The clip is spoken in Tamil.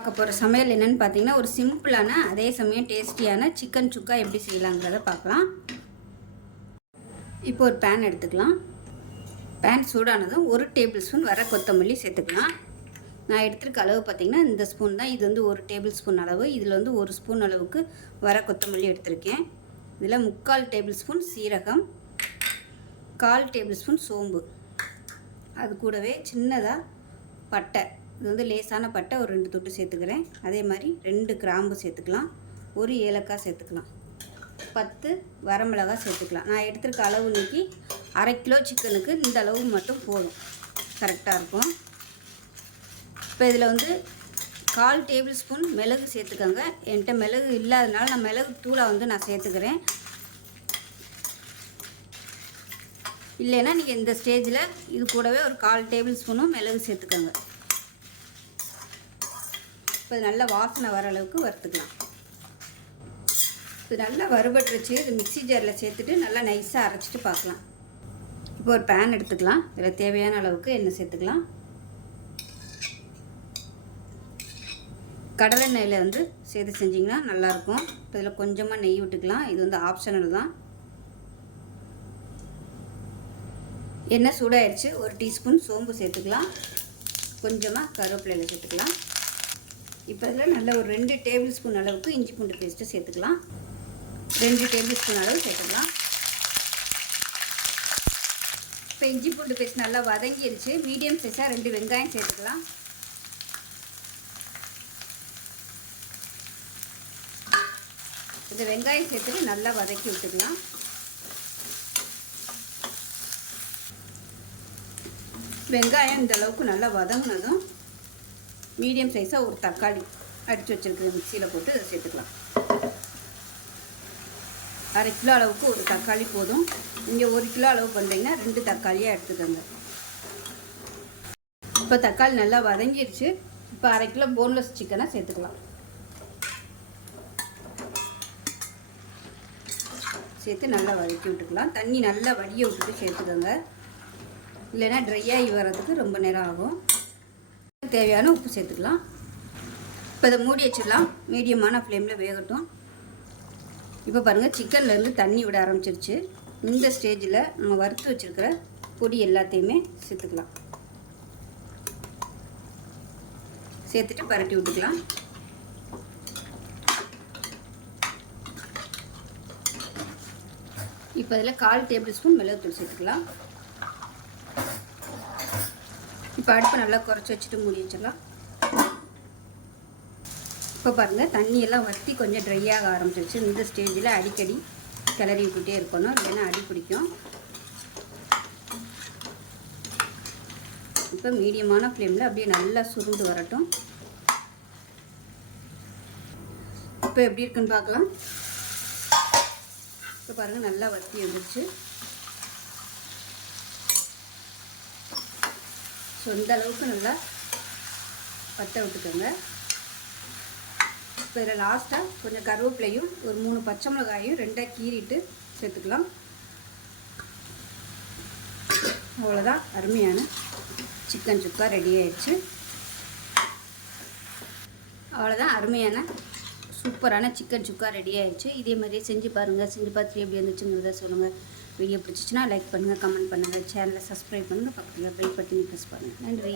பார்க்க போகிற சமையல் என்னென்னு பார்த்தீங்கன்னா, ஒரு சிம்பிளான அதே சமயம் டேஸ்டியான சிக்கன் சுக்கா எப்படி செய்யலாங்கிறத பார்க்கலாம். இப்போ ஒரு பேன் எடுத்துக்கலாம். பேன் சூடானதும் 1 டேபிள் ஸ்பூன் வர கொத்தமல்லி சேர்த்துக்கலாம். நான் எடுத்துருக்க அளவு பார்த்திங்கன்னா இந்த ஸ்பூன் தான். இது வந்து 1 டேபிள் ஸ்பூன் அளவு. இதில் வந்து 1 ஸ்பூன் அளவுக்கு வர கொத்தமல்லி எடுத்திருக்கேன். இதில் 3/4 டேபிள் ஸ்பூன் சீரகம், 1/4 டேபிள் ஸ்பூன் சோம்பு, அது கூடவே சின்னதாக பட்டை, இது வந்து லேசான பட்டை ஒரு 2 துண்டு சேர்த்துக்கிறேன். அதே மாதிரி 2 கிராம்பு சேர்த்துக்கலாம், 1 ஏலக்காய் சேர்த்துக்கலாம், 10 வரமிளகாய் சேர்த்துக்கலாம். நான் எடுத்துருக்க அளவு இன்னைக்கு 1/2 கிலோ சிக்கனுக்கு இந்த அளவு மட்டும் போதும், கரெக்டாக இருக்கும். இப்போ இதில் வந்து 1/4 டேபிள் ஸ்பூன் மிளகு சேர்த்துக்கோங்க. என்கிட்ட மிளகு இல்லாதனால நான் மிளகு தூளை வந்து நான் சேர்த்துக்கிறேன். இல்லைன்னா நீங்கள் இந்த ஸ்டேஜில் இது கூடவே ஒரு 1/4 டேபிள் ஸ்பூனும் மிளகு சேர்த்துக்கோங்க. இப்போ நல்லா வாசனை வர அளவுக்கு வறுத்துக்கலாம். இது நல்லா வறுபட்டுருச்சு. இது மிக்ஸி ஜாரில் சேர்த்துட்டு நல்லா நைஸாக அரைச்சிட்டு பார்க்கலாம். இப்போ ஒரு பேன் எடுத்துக்கலாம். இதில் தேவையான அளவுக்கு எண்ணெய் சேர்த்துக்கலாம். கடலை எண்ணெயில் வந்து சேர்த்து செஞ்சிங்கன்னா நல்லாயிருக்கும். இப்போ இதில் கொஞ்சமாக நெய் விட்டுக்கலாம். இது வந்து ஆப்ஷனல் தான். எண்ணெய் சூடாகிடுச்சு. 1 டீஸ்பூன் சோம்பு சேர்த்துக்கலாம். கொஞ்சமாக கருவேப்பிலையில் சேர்த்துக்கலாம். இப்போ இதில் நல்ல ஒரு 2 டேபிள் ஸ்பூன் அளவுக்கு இஞ்சி பூண்டு பேஸ்ட்டு சேர்த்துக்கலாம். 2 டேபிள் ஸ்பூன் அளவு சேர்த்துக்கலாம். இப்போ இஞ்சி பூண்டு பேஸ்ட் நல்லா வதங்கிடுச்சு. மீடியம் சைஸாக 2 வெங்காயம் சேர்த்துக்கலாம். இந்த வெங்காயம் சேர்த்துட்டு நல்லா வதக்கி விட்டுக்கலாம். வெங்காயம் இந்த அளவுக்கு நல்லா வதங்கினதும் மீடியம் சைஸாக ஒரு தக்காளி அடித்து வச்சுருக்கேன், மிக்சியில் போட்டு அதை சேர்த்துக்கலாம். 1/2 கிலோ அளவுக்கு ஒரு தக்காளி போதும். நீங்கள் 1 கிலோ அளவு பண்ணுறீங்கன்னா 2 தக்காளியாக எடுத்துக்கோங்க. இப்போ தக்காளி நல்லா வதங்கிடுச்சு. இப்போ 1/2 கிலோ போன்லெஸ் சிக்கனை சேர்த்துக்கலாம். சேர்த்து நல்லா வதக்கி விட்டுக்கலாம். தண்ணி நல்லா வடிய விட்டுட்டு சேர்த்துக்கோங்க, இல்லைன்னா ட்ரை ஆகி வர்றதுக்கு ரொம்ப நேரம் ஆகும். தேவையான உப்பு சேர்த்துக்கலாம். இப்போ இதை மூடி வச்சிடலாம். மீடியமான ஃப்ளேமில் வேகட்டும். இப்போ பாருங்கள், சிக்கன்லேருந்து தண்ணி விட ஆரம்பிச்சிருச்சு. இந்த ஸ்டேஜில் நம்ம வறுத்து வச்சுருக்கிற பொடி எல்லாத்தையுமே சேர்த்துக்கலாம். சேர்த்துட்டு பரட்டி விட்டுக்கலாம். இப்போ இதில் 1/4 டேபிள் ஸ்பூன் மிளகுத்தூள் சேர்த்துக்கலாம். இப்போ அடுப்பை நல்லா குறைச்சி வச்சுட்டு மூடி வச்சிடலாம். இப்போ பாருங்கள், தண்ணியெல்லாம் வற்றி கொஞ்சம் ட்ரை ஆக ஆரம்பிச்சிருச்சு. இந்த ஸ்டேஜில் அடிக்கடி கிளறி விட்டுட்டே இருக்கணும், இல்லைன்னா அடி பிடிக்கும். இப்போ மீடியமான ஃப்ளேமில் அப்படியே நல்லா சுருண்டு வரட்டும். இப்போ எப்படி இருக்குன்னு பார்க்கலாம். இப்போ பாருங்கள், நல்லா வற்றி வந்துருச்சு. ஸோ இந்த அளவுக்கு நல்லா பற்ற விட்டுக்கோங்க. இப்போ இதில் லாஸ்ட்டாக கொஞ்சம் கருவேப்பிலையும் ஒரு 3 பச்சை மிளகாயும் 2 கீறிட்டு சேர்த்துக்கலாம். அவ்வளோதான், அருமையான சிக்கன் சுக்கா ரெடி ஆயிடுச்சு. அவ்வளோதான், அருமையான சூப்பரான சிக்கன் சுக்கா ரெடி ஆயிடுச்சு. இதே மாதிரியே செஞ்சு பாருங்கள். செஞ்சு பார்த்துட்டு எப்படி இருந்துச்சுங்கிறத சொல்லுங்கள். வீடியோ பிடிச்சிச்சின்னா லைக் பண்ணுங்கள், கமெண்ட் பண்ணுங்கள், சேனலை சப்ஸ்கிரைப் பண்ணுங்கள், பக்கத்தில் பெல் பட்டனை ப்ரெஸ் பண்ணுங்கள். நன்றி.